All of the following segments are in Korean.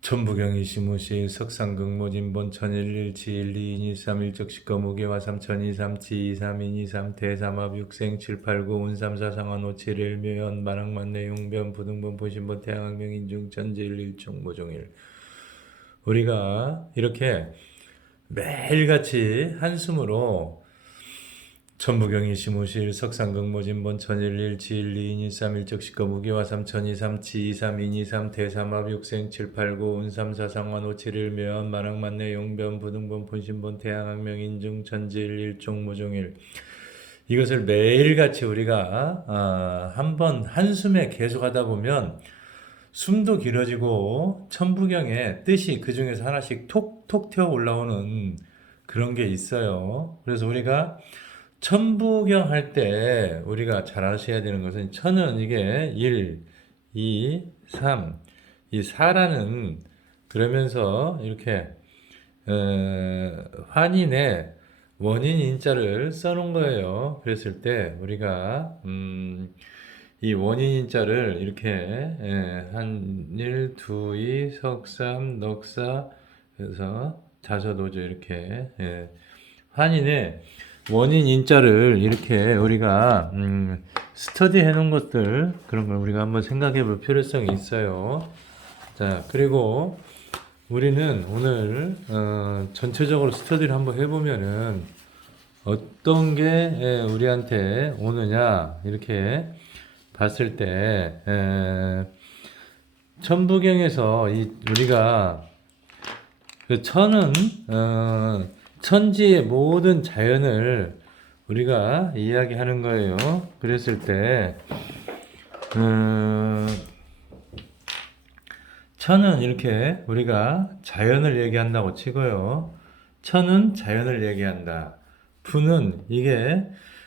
천부경이시무시 석상극모진본 천일일 지일이인이삼 일적시거무게와 삼천이삼지이삼인이삼 대삼합육생 칠팔구 운삼사상한 오칠일묘연 만학만내용변 부등본 보신본 태양학명인중 천지일일총 모종일. 우리가 이렇게 매일같이 한숨으로 천부경이 시무실 석상극모진본 천일일 지일이인이삼 일적시거무게와 삼천이삼 지이삼 인이삼 대삼합 육생 칠팔구 운삼사상환 오칠일묘연 만학만내 용변 부등본 본신본 태양학명인중 천지일일종 무종일. 이것을 매일같이 우리가 한번 한숨에 계속하다 보면 숨도 길어지고 천부경의 뜻이 그 중에서 하나씩 톡톡 튀어 올라오는 그런 게 있어요. 그래서 우리가 천부경 할 때 우리가 잘 아셔야 되는 것은 천은 이게 1, 2, 3, 이 4라는 그러면서 이렇게 환인의 원인 인자를 써놓은 거예요. 그랬을 때 우리가 이 원인 인자를 이렇게 한일, 두이, 석삼, 넉사 그래서 자서도저 이렇게 환인의 원인 인자를 이렇게 우리가 스터디 해놓은 것들 그런 걸 우리가 한번 생각해 볼 필요성이 있어요. 자, 그리고 우리는 오늘 전체적으로 스터디를 한번 해보면은 어떤 게 우리한테 오느냐 이렇게 봤을 때 천부경에서 우리가 그 천은 천지의 모든 자연을 우리가 이야기하는 거예요. 그랬을 때 천은 이렇게 우리가 자연을 얘기한다고 치고요. 천은 자연을 얘기한다. 부는 이게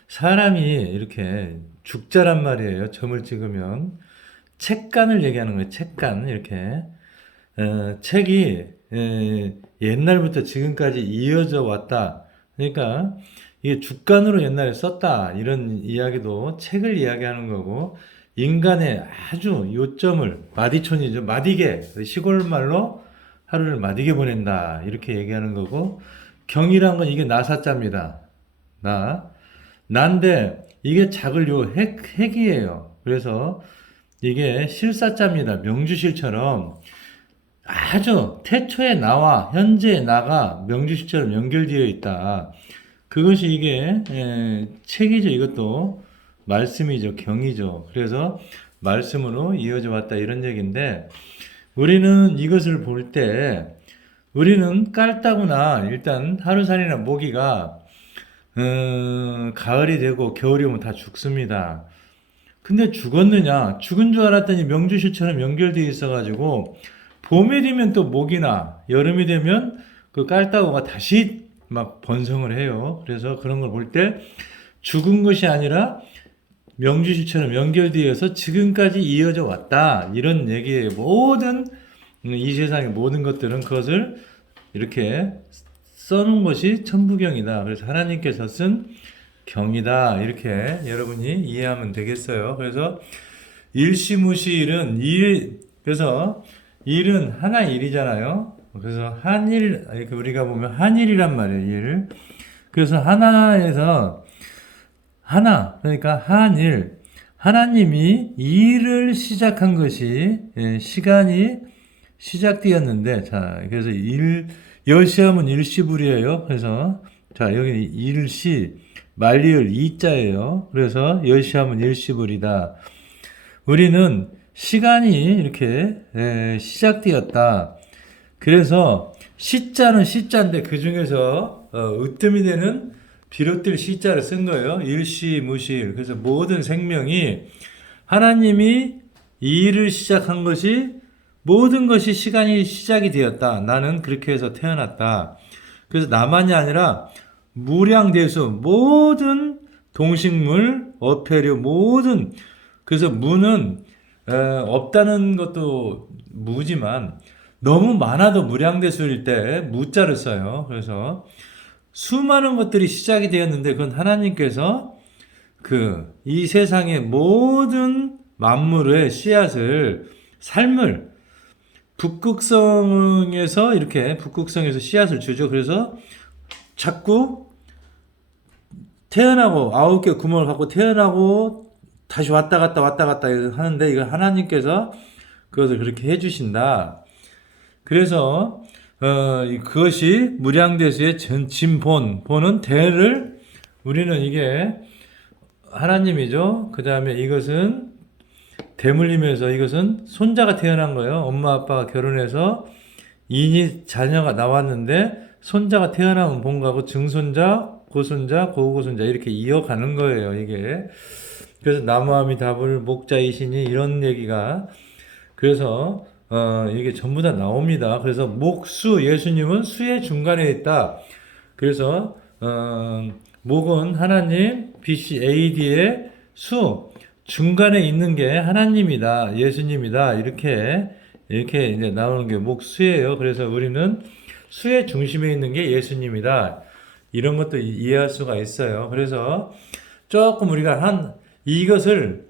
사람이 이렇게 죽자란 말이에요. 점을 찍으면 책간을 얘기하는 거예요. 책간 이렇게 책이 옛날부터 지금까지 이어져 왔다. 그러니까 이게 주간으로 옛날에 썼다. 이런 이야기도 책을 이야기하는 거고 인간의 아주 요점을 마디촌이죠. 마디게 시골 말로 하루를 마디게 보낸다. 이렇게 얘기하는 거고 경이란 건 이게 나사자입니다. 나인데 이게 작을 요 핵이에요. 그래서 이게 실사자입니다. 명주실처럼 아주 태초의 나와 현재의 나가 명주실처럼 연결되어 있다. 그것이 이게 책이죠. 이것도 말씀이죠. 경이죠. 그래서 말씀으로 이어져 왔다 이런 얘기인데 우리는 이것을 볼 때 우리는 깔따구나 일단 하루살이나 모기가 가을이 되고 겨울이 오면 다 죽습니다. 근데 죽었느냐? 죽은 줄 알았더니 명주실처럼 연결되어 있어가지고 봄이 되면 또 모기나 여름이 되면 그 깔따구가 다시 막 번성을 해요. 그래서 그런 걸 볼 때 죽은 것이 아니라 명주실처럼 연결되어서 지금까지 이어져 왔다. 이런 얘기예요. 모든 이 세상의 모든 것들은 그것을 이렇게 써놓은 것이 천부경이다. 그래서 하나님께서 쓴 경이다. 이렇게 여러분이 이해하면 되겠어요. 그래서 일시무시일은 그래서 일은 하나 일이잖아요. 그래서 한일, 이렇게 우리가 보면 한일이란 말이에요. 일. 그래서 하나에서 하나, 그러니까 한일. 하나님이 일을 시작한 것이 시간이 시작되었는데, 자, 그래서 여시하면 일시불이에요. 그래서 자, 여기 일시 만리을 이자예요. 그래서 여시하면 일시불이다. 우리는 시간이 이렇게 시작되었다. 그래서 시자는 시자인데 그 중에서 으뜸이 되는 비롯될 시자를 쓴 거예요. 일시무실. 그래서 모든 생명이 하나님이 이 일을 시작한 것이 모든 것이 시간이 시작이 되었다. 나는 그렇게 해서 태어났다. 그래서 나만이 아니라 무량대수 모든 동식물, 어패류 모든 그래서 무는 없다는 것도 무지만 너무 많아도 무량대수일 때 무자를 써요. 그래서 수많은 것들이 시작이 되었는데 그건 하나님께서 이 세상의 모든 만물의 씨앗을 삶을 북극성에서 이렇게 북극성에서 씨앗을 주죠. 그래서 자꾸 태어나고 9개 구멍을 갖고 태어나고 다시 왔다 갔다 하는데 이거 하나님께서 그것을 그렇게 해주신다. 그래서 그것이 무량대수의 진본, 본은 대를 우리는 이게 하나님이죠. 그 다음에 이것은 대물림에서 이것은 손자가 태어난 거예요. 엄마 아빠가 결혼해서 인이 자녀가 나왔는데 손자가 태어나면 본가고 증손자, 고손자, 고고손자 이렇게 이어가는 거예요. 이게 그래서 나무아미다불 목자이시니 이런 얘기가 그래서 이게 전부 다 나옵니다. 그래서 목수 예수님은 수의 중간에 있다. 그래서 목은 하나님 BCAD의 수 중간에 있는 게 하나님이다, 예수님이다 이렇게 이제 나오는 게 목수예요. 그래서 우리는 수의 중심에 있는 게 예수님이다. 이런 것도 이해할 수가 있어요. 그래서 조금 우리가 이것을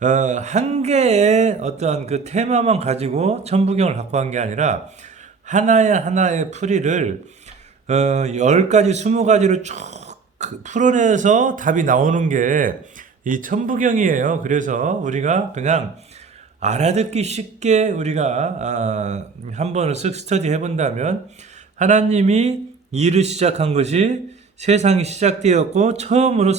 한 개의 어떤 그 테마만 가지고 천부경을 갖고 한 게 아니라 하나의 풀이를 10가지, 20가지로 쭉 풀어내서 답이 나오는 게 이 천부경이에요. 그래서 우리가 그냥 알아듣기 쉽게 우리가 한 번을 쓱 스터디 해본다면 하나님이 일을 시작한 것이 세상이 시작되었고 처음으로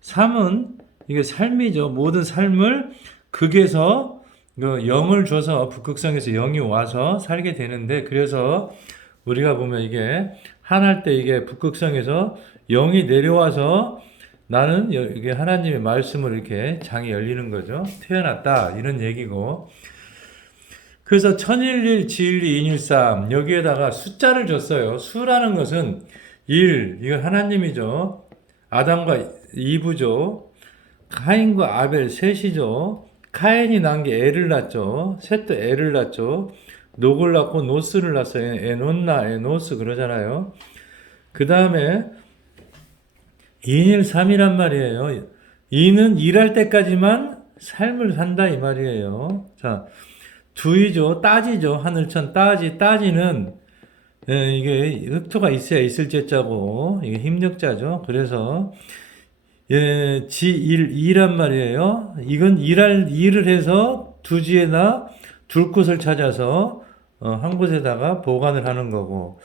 삶은 이게 삶이죠. 모든 삶을 극에서 영을 줘서 북극성에서 영이 와서 살게 되는데 그래서 우리가 보면 이게 한할 때 이게 북극성에서 영이 내려와서 나는 이게 하나님의 말씀으로 이렇게 장이 열리는 거죠. 태어났다 이런 얘기고 그래서 천일일 지일리 인일삼 여기에다가 숫자를 줬어요. 수라는 것은 이거 하나님이죠. 아담과 이브죠. 카인과 아벨 셋이죠. 카인이 낳은 게 애를 낳죠. 셋도 애를 낳죠. 녹을 낳고 노스를 낳았어요. 에논나 에노스 그러잖아요. 그 다음에 인일삼이란 말이에요. 이는 일할 때까지만 삶을 산다 이 말이에요. 자, 두이죠. 따지죠. 하늘천 따지는 이게 흑토가 있어야 있을 제자고 이게 힘력자죠. 그래서 지일이란 말이에요. 이건 일을 해서 두지에나 둘 곳을 찾아서 한 곳에다가 보관을 하는 거고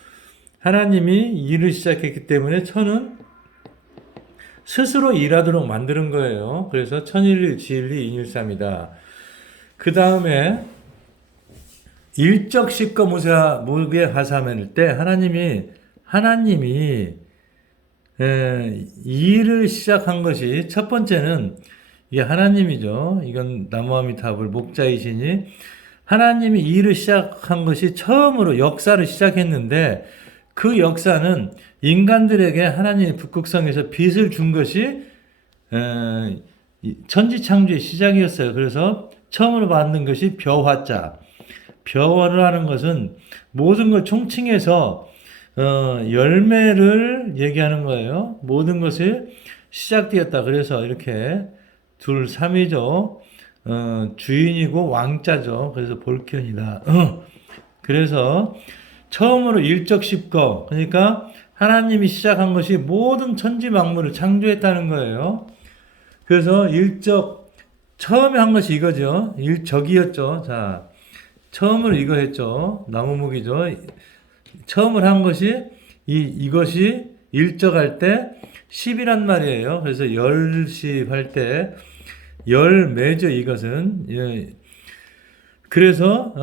하나님이 일을 시작했기 때문에 천은 스스로 일하도록 만드는 거예요. 그래서 천일일 지일리 인일삼이다. 그 다음에 일적십거 무게하사멜 때 하나님이 일을 시작한 것이 첫 번째는 이게 하나님이죠. 이건 나무아미타불 목자이시니 하나님이 일을 시작한 것이 처음으로 역사를 시작했는데 그 역사는 인간들에게 하나님이 북극성에서 빛을 준 것이 천지창조의 시작이었어요. 그래서 처음으로 만든 것이 벼화자. 벼라는 것은 모든 걸 총칭해서 열매를 얘기하는 거예요. 모든 것이 시작되었다. 그래서 이렇게 둘, 삼이죠. 주인이고 왕자죠. 그래서 볼견이다. 그래서 처음으로 일적십거 그러니까 하나님이 시작한 것이 모든 천지 만물을 창조했다는 거예요. 그래서 처음에 한 것이 이거죠. 일적이었죠. 자, 처음으로 이거 했죠. 나무목이죠. 처음으로 한 것이 이것이 일적할 때 10이란 말이에요. 그래서 열십 할 때 열매죠. 이것은 그래서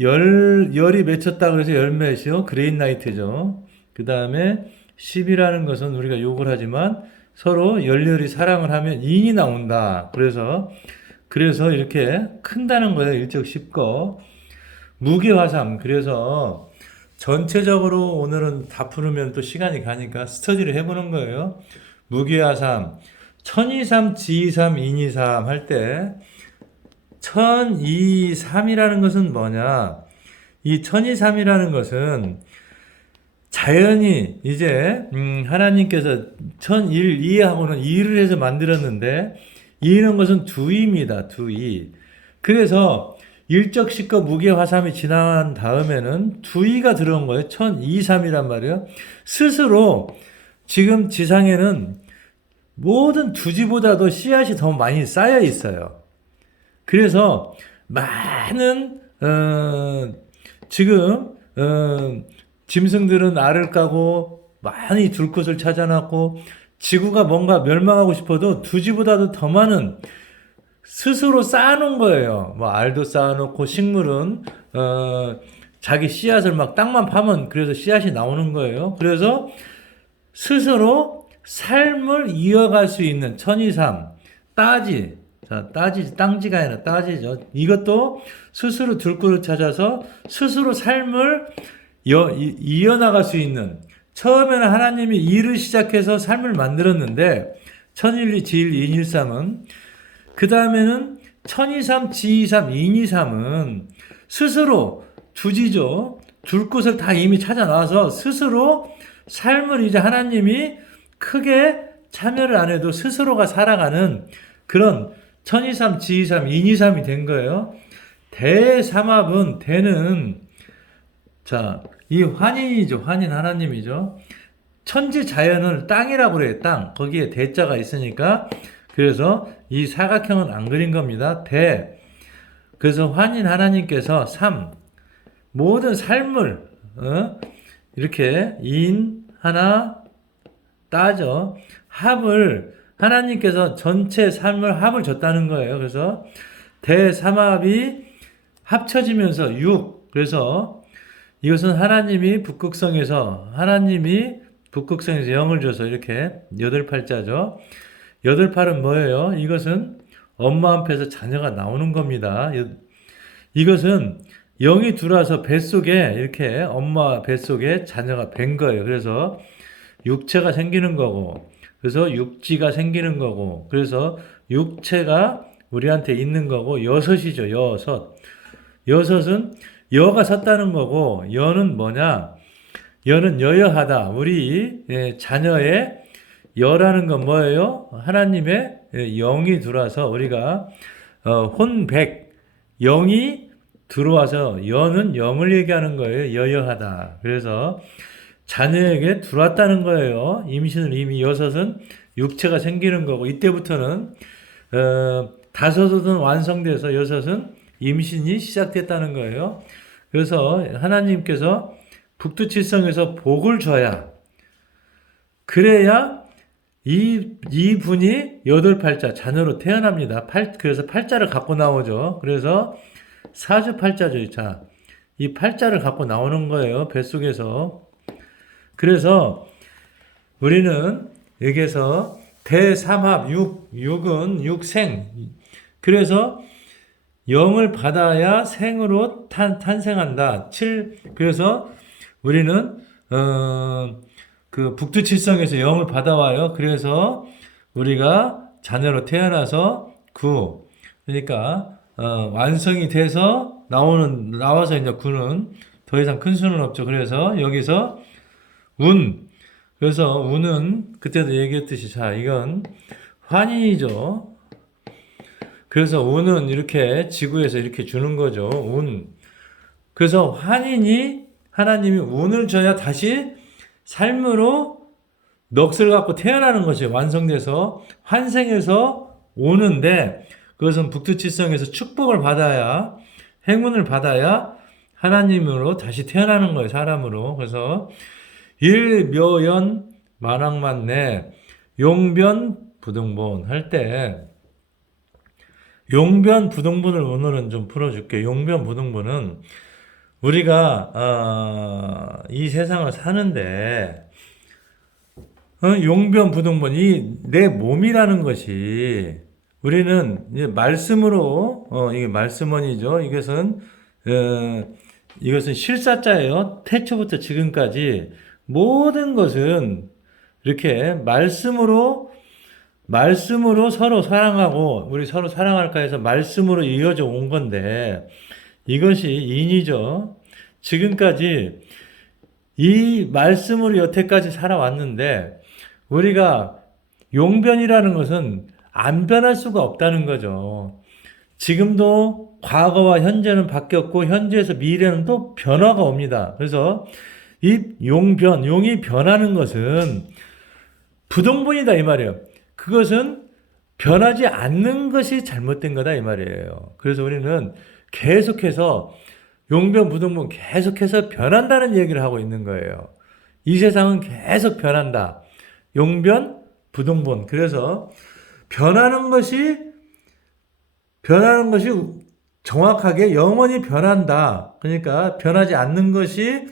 열이 맺혔다 그래서 열매시요. 그레인나이트죠. 그 다음에 10이라는 것은 우리가 욕을 하지만 서로 열렬히 사랑을 하면 인이 나온다. 그래서 이렇게 큰다는 거예요. 일적십거 무게화삼. 그래서 전체적으로 오늘은 다 풀으면 또 시간이 가니까 스터디를 해보는 거예요. 무게화삼 천이삼 지이삼 인이삼 할 때 천이삼이라는 것은 뭐냐? 이 천이삼이라는 것은 자연히 이제 하나님께서 천일 이하고는 이를 해서 만들었는데 이는 것은 두입니다. 두이. 그래서 일적시과 무게화삼이 지난 다음에는 두이가 들어온 거예요. 1023이란 말이에요. 스스로 지금 지상에는 모든 두지보다도 씨앗이 더 많이 쌓여 있어요. 그래서 많은 지금 짐승들은 알을 까고 많이 들꽃을 찾아놨고 지구가 뭔가 멸망하고 싶어도 두지보다도 더 많은 스스로 쌓아놓은 거예요. 뭐 알도 쌓아놓고 식물은 자기 씨앗을 막 땅만 파면 그래서 씨앗이 나오는 거예요. 그래서 스스로 삶을 이어갈 수 있는 천이삼, 따지, 자, 따지, 땅지가 아니라 따지죠. 이것도 스스로 들꿀을 찾아서 스스로 삶을 이어나갈 수 있는, 처음에는 하나님이 일을 시작해서 삶을 만들었는데 천일리, 지일리, 인일삼은, 그 다음에는 천이삼, 지이삼, 인이삼은 스스로 두지죠. 둘 곳을 다 이미 찾아 나와서 스스로 삶을 이제 하나님이 크게 참여를 안 해도 스스로가 살아가는 그런 천이삼, 지이삼, 인이삼이 된 거예요. 대삼합은, 대는, 자, 이 환인이죠. 환인 하나님이죠. 천지 자연을 땅이라고 그래요. 땅. 거기에 대자가 있으니까. 그래서 이 사각형은 안 그린 겁니다. 대. 그래서 환인 하나님께서 삼. 모든 삶을, 이렇게 인, 하나, 따죠. 합을, 하나님께서 전체 삶을 합을 줬다는 거예요. 그래서 대삼합이 합쳐지면서 육. 그래서 이것은 하나님이 북극성에서 영을 줘서 이렇게 여덟 팔자죠. 여덟 팔은 뭐예요? 이것은 엄마 앞에서 자녀가 나오는 겁니다. 이것은 영이 들어와서 뱃속에 이렇게 엄마 뱃속에 자녀가 밴 거예요. 그래서 육체가 생기는 거고, 그래서 육지가 생기는 거고, 그래서 육체가 우리한테 있는 거고, 여섯이죠. 여섯. 여섯은 여가 섰다는 거고, 여는 뭐냐? 여는 여여하다. 우리 자녀의 여라는 건 뭐예요? 하나님의 영이 들어와서 우리가 혼백, 영이 들어와서, 여는 영을 얘기하는 거예요. 여여하다. 그래서 자녀에게 들어왔다는 거예요. 임신을 이미, 여섯은 육체가 생기는 거고, 이때부터는 다섯은 완성돼서 여섯은 임신이 시작됐다는 거예요. 그래서 하나님께서 북두칠성에서 복을 줘야, 그래야 이 분이 여덟 팔자 자녀로 태어납니다. 그래서 팔자를 갖고 나오죠. 그래서 사주팔자죠. 자, 이 팔자를 갖고 나오는 거예요. 뱃속에서. 그래서 우리는 여기에서 대삼합, 육은 육생. 그래서 영을 받아야 생으로 탄생한다. 그래서 우리는 그 북두칠성에서 영을 받아와요. 그래서 우리가 자녀로 태어나서 그러니까 완성이 돼서 나와서 이제 구는 더 이상 큰 수는 없죠. 그래서 여기서 그래서 운은 그때도 얘기했듯이, 자, 이건 환인이죠. 그래서 운은 이렇게 지구에서 이렇게 주는 거죠. 운. 그래서 하나님이 운을 줘야 다시 삶으로 넋을 갖고 태어나는 것이 완성돼서 환생해서 오는데, 그것은 북두칠성에서 축복을 받아야, 행운을 받아야 하나님으로 다시 태어나는 거예요. 사람으로. 그래서 일묘연 만왕만내 용변 부등본 할 때, 용변 부등본을 오늘은 좀 풀어줄게요. 용변 부등본은 우리가 이 세상을 사는데 용변 부등본, 내 몸이라는 것이, 우리는 이제 말씀으로 이게 말씀원이죠. 이것은 실사자예요. 태초부터 지금까지 모든 것은 이렇게 말씀으로 서로 사랑하고, 우리 서로 사랑할까 해서 말씀으로 이어져 온 건데, 이것이 인이죠. 지금까지 이 말씀으로 여태까지 살아왔는데, 우리가 용변이라는 것은 안 변할 수가 없다는 거죠. 지금도 과거와 현재는 바뀌었고 현재에서 미래는 또 변화가 옵니다. 그래서 이 용이 변하는 것은 부동본이다 이 말이에요. 그것은 변하지 않는 것이 잘못된 거다 이 말이에요. 그래서 우리는 계속해서 용변 부동본 계속해서 변한다는 얘기를 하고 있는 거예요. 이 세상은 계속 변한다. 용변 부동본. 그래서 변하는 것이 정확하게 영원히 변한다. 그러니까 변하지 않는 것이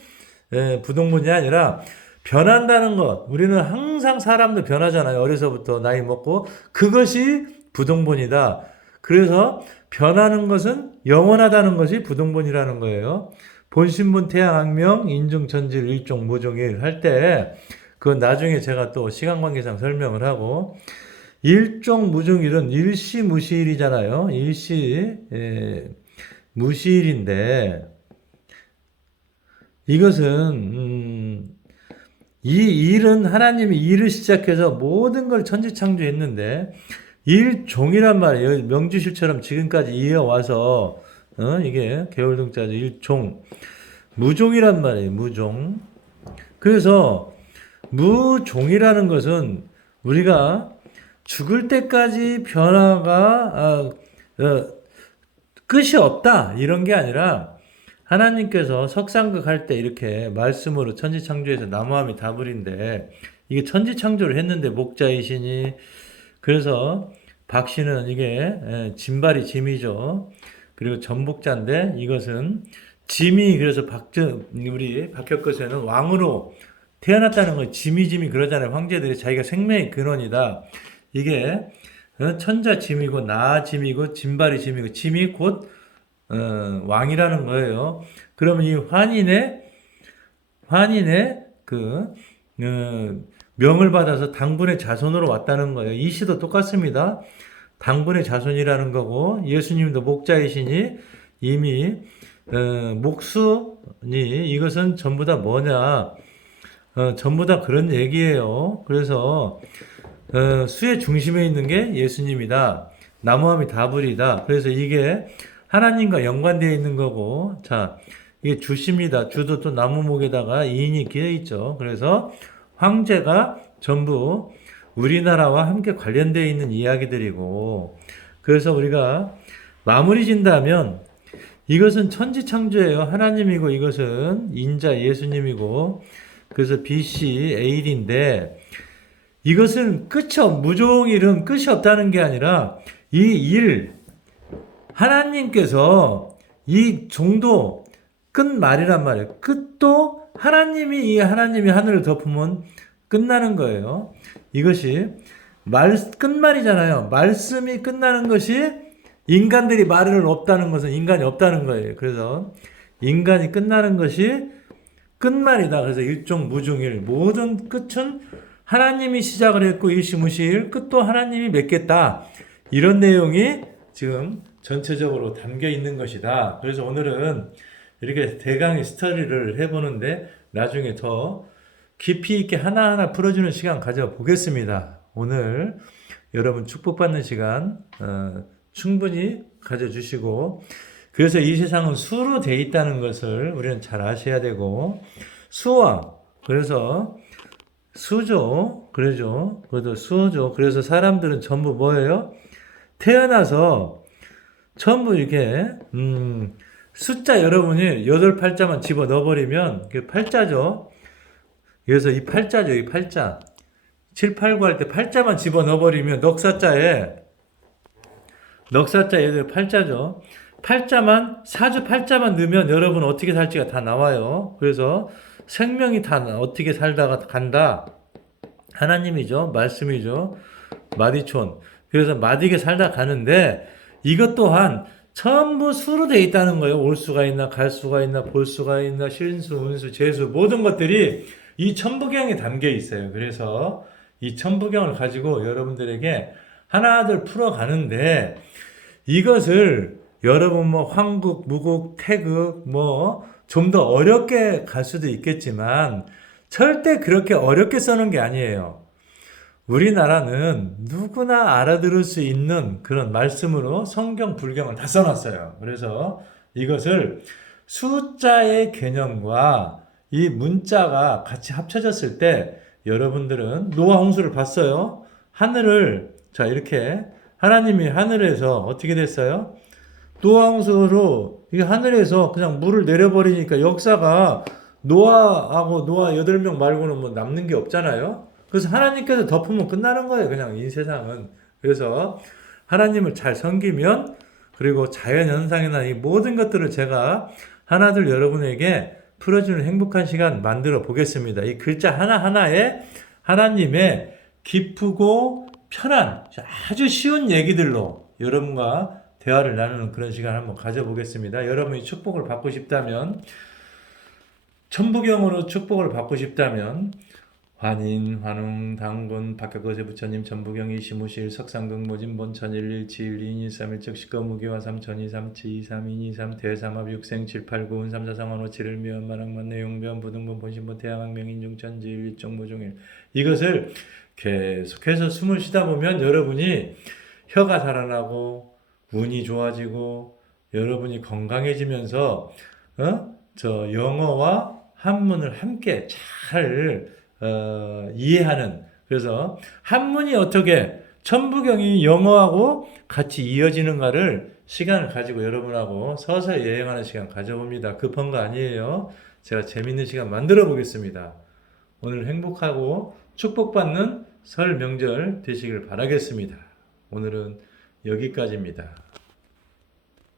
부동본이 아니라 변한다는 것. 우리는 항상 사람도 변하잖아요. 어려서부터 나이 먹고. 그것이 부동본이다. 그래서 변하는 것은 영원하다는 것이 부동본이라는 거예요. 본신본 태양악명 인중천질 일종 무종일 할 때 그건 나중에 제가 또 시간 관계상 설명을 하고 일종 무종일은 일시무시일이잖아요. 무시일인데 이것은 이 일은 하나님이 일을 시작해서 모든 걸 천지창조했는데 일종이란 말이에요. 명주실처럼 지금까지 이어와서 이게 개월동자죠. 일종 무종이란 말이에요. 무종. 그래서 무종이라는 것은 우리가 죽을 때까지 변화가 끝이 없다 이런 게 아니라 하나님께서 석상극 할 때 이렇게 말씀으로 천지창조에서 나무함이 다불인데 이게 천지창조를 했는데 목자이시니 그래서 박씨는 이게 짐발이 짐이죠. 그리고 전복자인데 이것은 짐이 그래서 우리 박혁거세는 왕으로 태어났다는 거 짐이 그러잖아요. 황제들이 자기가 생명의 근원이다. 이게 천자 짐이고 나 짐이고 짐발이 짐이고 짐이 곧 왕이라는 거예요. 그러면 이 환인의 그 명을 받아서 당분의 자손으로 왔다는 거예요. 이 시도 똑같습니다. 당분의 자손이라는 거고 예수님도 목자이시니 이미 목수니 이것은 전부 다 뭐냐? 전부 다 그런 얘기예요. 그래서 수의 중심에 있는 게 예수님이다. 나무함이 다불이다. 그래서 이게 하나님과 연관되어 있는 거고, 자, 이게 주십니다. 주도 또 나무목에다가 이인이 끼어 있죠. 그래서 황제가 전부 우리나라와 함께 관련되어 있는 이야기들이고, 그래서 우리가 마무리 진다면 이것은 천지창조예요. 하나님이고 이것은 인자 예수님이고, 그래서 BC AD인데, 이것은 무종일은 끝이 없다는 게 아니라 하나님께서 이 종도 끝말이란 말이에요. 끝도 하나님이 하늘을 덮으면 끝나는 거예요. 이것이 끝말이잖아요. 말씀이 끝나는 것이 인간들이 말을 없다는 것은 인간이 없다는 거예요. 그래서 인간이 끝나는 것이 끝말이다. 그래서 일종 무종일 모든 끝은 하나님이 시작을 했고 일시무시일 끝도 하나님이 맺겠다. 이런 내용이 지금 전체적으로 담겨 있는 것이다. 그래서 오늘은 이렇게 대강의 스터디를 해보는데 나중에 더 깊이 있게 하나하나 풀어주는 시간 가져보겠습니다. 오늘 여러분 축복받는 시간 충분히 가져주시고 그래서 이 세상은 수로 되어 있다는 것을 우리는 잘 아셔야 되고 수와 그래서 수죠. 그러죠. 그래도 수죠. 그래서 사람들은 전부 뭐예요? 태어나서 전부 이렇게 숫자 여러분이 8팔자만 집어 넣어버리면 그게 팔자죠. 그래서 이 팔자죠. 이 팔자. 7, 8, 9 할 때 팔자만 집어 넣어버리면 넉사자에 8팔자죠. 사주 팔자만 넣으면 여러분 어떻게 살지가 다 나와요. 그래서 생명이 다 어떻게 살다가 간다. 하나님이죠. 말씀이죠. 마디촌. 그래서 마디게 살다 가는데 이것 또한 전부 수로 되어 있다는 거예요. 올 수가 있나 갈 수가 있나 볼 수가 있나 신수, 운수, 재수 모든 것들이 이 천부경에 담겨 있어요. 그래서 이 천부경을 가지고 여러분들에게 하나둘 풀어가는데 이것을 여러분 황국, 무국, 태극 좀 더 어렵게 갈 수도 있겠지만 절대 그렇게 어렵게 써놓은 게 아니에요. 우리나라는 누구나 알아들을 수 있는 그런 말씀으로 성경, 불경을 다 써놨어요. 그래서 이것을 숫자의 개념과 이 문자가 같이 합쳐졌을 때 여러분들은 노아 홍수를 봤어요. 하늘을, 자, 이렇게 하나님이 하늘에서 어떻게 됐어요? 노아 홍수로 이 하늘에서 그냥 물을 내려버리니까 역사가 노아하고 노아 8명 말고는 뭐 남는 게 없잖아요. 그래서 하나님께서 덮으면 끝나는 거예요. 그냥 이 세상은. 그래서 하나님을 잘 섬기면 그리고 자연현상이나 이 모든 것들을 제가 하나둘 여러분에게 풀어주는 행복한 시간 만들어 보겠습니다. 이 글자 하나하나에 하나님의 기쁘고 편한 아주 쉬운 얘기들로 여러분과 대화를 나누는 그런 시간 한번 가져보겠습니다. 여러분이 축복을 받고 싶다면, 천부경으로 축복을 받고 싶다면 환인, 환웅, 당군, 박격거세 부처님, 천부경, 이시무실, 석상극, 모진, 본천, 1171, 2231, 즉 식거무기와 3002, 37, 23, 223, 대삼합, 육생, 7, 8, 9, 운, 3, 4, 상환, 5, 7일, 미원, 만왕만, 내용변, 부등본, 본신본, 태양왕, 명인중, 천지일, 일종무종일. 이것을 계속해서 숨을 쉬다 보면 여러분이 혀가 살아나고 운이 좋아지고 여러분이 건강해지면서 저 영어와 한문을 함께 잘 이해하는, 그래서 한문이 어떻게 천부경이 영어하고 같이 이어지는가를 시간을 가지고 여러분하고 서서히 여행하는 시간 가져봅니다. 급한 거 아니에요. 제가 재밌는 시간 만들어 보겠습니다. 오늘 행복하고 축복받는 설 명절 되시길 바라겠습니다. 오늘은 여기까지입니다.